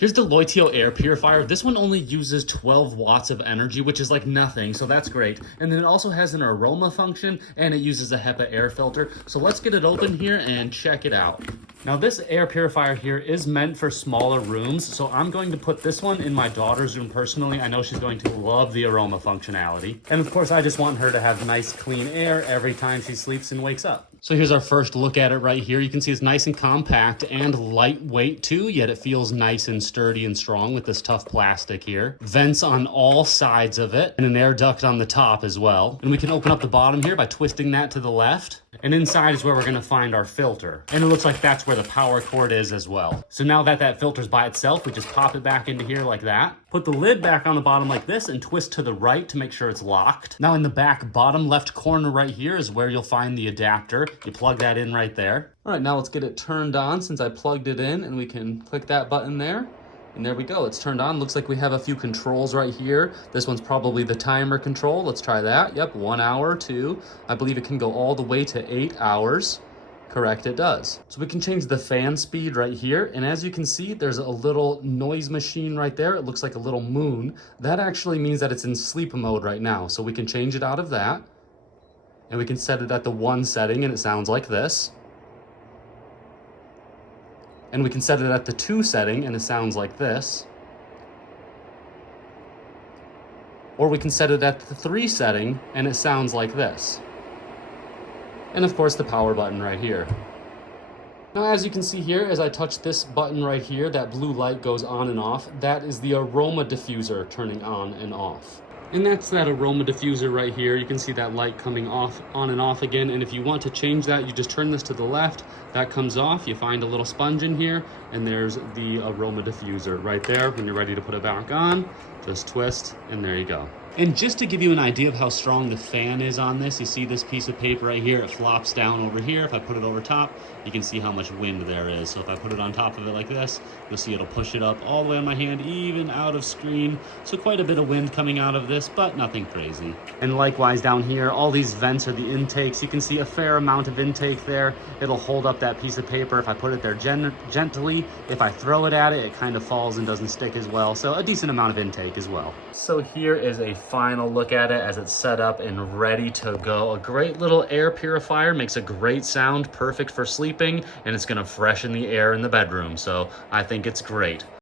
Here's the Loytio Air Purifier. This one only uses 12 watts of energy, which is like nothing, so that's great. And then it also has an aroma function, and it uses a HEPA air filter. So let's get it open here and check it out. Now this air purifier here is meant for smaller rooms, so I'm going to put this one in my daughter's room personally. I know she's going to love the aroma functionality. And of course, I just want her to have nice clean air every time she sleeps and wakes up. So here's our first look at it right here. You can see it's nice and compact and lightweight too, yet it feels nice and sturdy and strong with this tough plastic here. Vents on all sides of it and an air duct on the top as well. And we can open up the bottom here by twisting that to the left. And inside is where we're gonna find our filter. And it looks like that's where the power cord is as well. So now that that filter's by itself, we just pop it back into here like that. Put the lid back on the bottom like this and twist to the right to make sure it's locked. Now in the back bottom left corner right here is where you'll find the adapter. You plug that in right there. All right, now let's get it turned on since I plugged it in, and we can click that button there. And there we go, it's turned on. Looks like we have a few controls right here. This one's probably the timer control. Let's try that. Yep, 1 hour, 2. I believe it can go all the way to 8 hours. Correct, it does. So we can change the fan speed right here. And as you can see, there's a little noise machine right there. It looks like a little moon. That actually means that it's in sleep mode right now. So we can change it out of that. And we can set it at the 1 setting and it sounds like this. And we can set it at the 2 setting and it sounds like this. Or we can set it at the 3 setting and it sounds like this. And of course the power button right here. Now as you can see here, as I touch this button right here, that blue light goes on and off. That is the aroma diffuser turning on and off. And that's that aroma diffuser right here. You can see that light coming off, on and off again. And if you want to change that, you just turn this to the left. That comes off. You find a little sponge in here, and there's the aroma diffuser right there. When you're ready to put it back on, just twist, and there you go. And just to give you an idea of how strong the fan is on this, you see this piece of paper right here, it flops down over here. If I put it over top, you can see how much wind there is. So if I put it on top of it like this, you'll see it'll push it up all the way on my hand, even out of screen. So quite a bit of wind coming out of this, but nothing crazy. And likewise down here, all these vents are the intakes. You can see a fair amount of intake there. It'll hold up that piece of paper if I put it there gently. If I throw it at it, it kind of falls and doesn't stick as well. So a decent amount of intake as well. So here is a final look at it as it's set up and ready to go. A great little air purifier, makes a great sound, perfect for sleeping, and it's gonna freshen the air in the bedroom. So I think it's great.